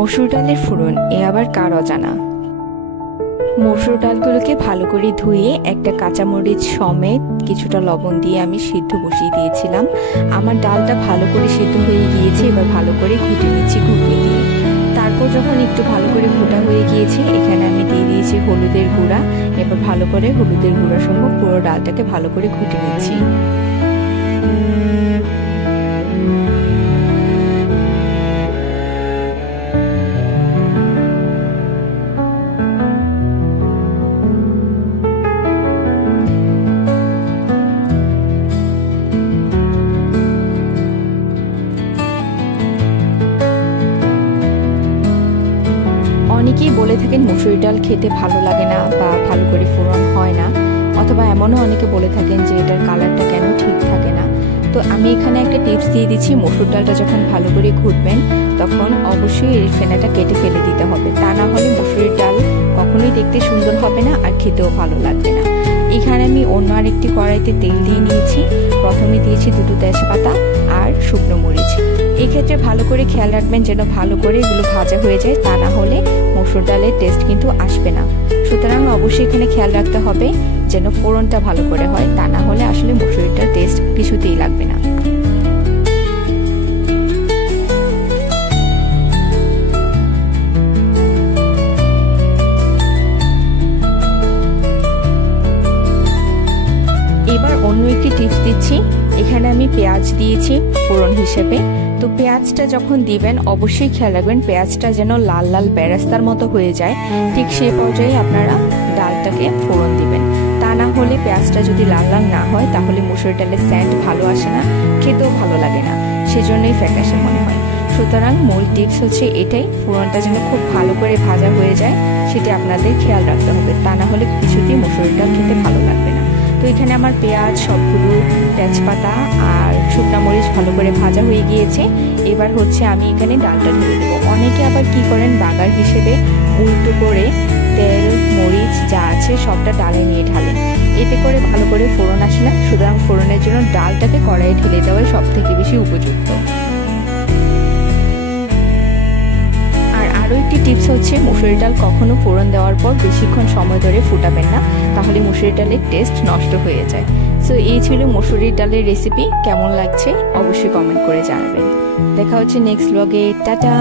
মসুর ডালের ফোড়ন এ আবার কার অজানা। মসুর ডালগুলোকে ভালো করে ধুয়ে একটা কাঁচামরিচ সমেত কিছুটা লবণ দিয়ে আমি সিদ্ধ বসিয়ে দিয়েছিলাম। আমার ডালটা ভালো করে সিদ্ধ হয়ে গিয়েছে, এবার ভালো করে ঘুটে নিচ্ছি ঘুটনি দিয়ে। তারপর যখন একটু ভালো করে ঘোটা হয়ে গিয়েছে, এখানে আমি দিয়ে দিয়েছি হলুদের গুঁড়া। এবার ভালো করে হলুদের গুঁড়া সহ পুরো ডালটাকে ভালো করে ঘুটে নিচ্ছি। অনেকেই বলে থাকেন মসুর ডাল খেতে ভালো লাগে না বা ভালো করে ফোড়ন হয় না, অথবা এমনও অনেকে বলে থাকেন যে এটার কালারটা কেন ঠিক থাকে না। তো আমি এখানে একটা টিপস দিয়ে দিচ্ছি, মসুর ডালটা যখন ভালো করে ঘুটবেন তখন অবশ্যই এর ফেনাটা কেটে ফেলে দিতে হবে, তা না হলে মসুরের ডাল কখনোই দেখতে সুন্দর হবে না আর খেতেও ভালো লাগবে না। এখানে আমি অন্য আরেকটি কড়াইতে তেল দিয়ে নিয়েছি। প্রথমে দিয়েছি দুটো তেজপাতা আর শুকনো মরিচ। এক্ষেত্রে ভালো করে খেয়াল রাখবেন যেন ভালো করে এগুলো ভাজা হয়ে যায়, তা না হলে মসুর ডালের টেস্ট কিন্তু আসবে না। সুতরাং অবশ্যই এখানে খেয়াল রাখতে হবে যেন ফোড়নটা ভালো করে হয়, তা না হলে আসলে মসুরিটার টেস্ট কিছুতেই লাগবে না। এবার অন্য একটি টিপস দিচ্ছি, এখানে আমি পেঁয়াজ দিয়েছি ফোড়ন হিসেবে। তো পেঁয়াজটা যখন দিবেন অবশ্যই খেয়াল রাখবেন পেঁয়াজটা যেন লাল লাল বেরেস্তার মতো হয়ে যায়, ঠিক সেই পর্যায়ে আপনারা ডালটাকে ফোড়ন দিবেন। তা না হলে পেঁয়াজটা যদি লাল লাল না হয় তাহলে মসুর ডালের সেন্ট ভালো আসে না, খেতেও ভালো লাগে না, সেজন্যই ফ্যাকাশে মনে হয়। সুতরাং মূল টিপস হচ্ছে এটাই, ফোড়নটা যেন খুব ভালো করে ভাজা হয়ে যায় সেটা আপনাদের খেয়াল রাখতে হবে, তা না হলে কিছুতেই মসুর ডাল খেতে ভালো লাগবে না। তো এখানে আমার পেঁয়াজ, সবগুলো তেজপাতা আর শুকনো মরিচ ভালো করে ভাজা হয়ে গিয়েছে। এবার হচ্ছে আমি এখানে ডালটা ঢেলে দেবো। অনেকে আবার কি করেন বাগার হিসেবে উল্টো করে তেল মরিচ যা আছে সবটা ডালে নিয়ে ঢালেন, এতে করে ভালো করে ফোড়ন আসে না। সুতরাং ফোড়নের জন্য ডালটাকে কড়াইয়ে ঢেলে দেওয়াই সব থেকে বেশি উপযুক্ত। আরও একটি টিপস হচ্ছে মসুর ডাল কখনো ফোড়ন দেওয়ার পর বেশিক্ষণ সময় ধরে ফুটাবেন না, তাহলে মসুর ডালের টেস্ট নষ্ট হয়ে যায়। সো এই ছিল মসুরির ডালের রেসিপি। কেমন লাগছে অবশ্যই কমেন্ট করে জানাবেন। দেখা হচ্ছে নেক্সট ব্লগে। টাটা।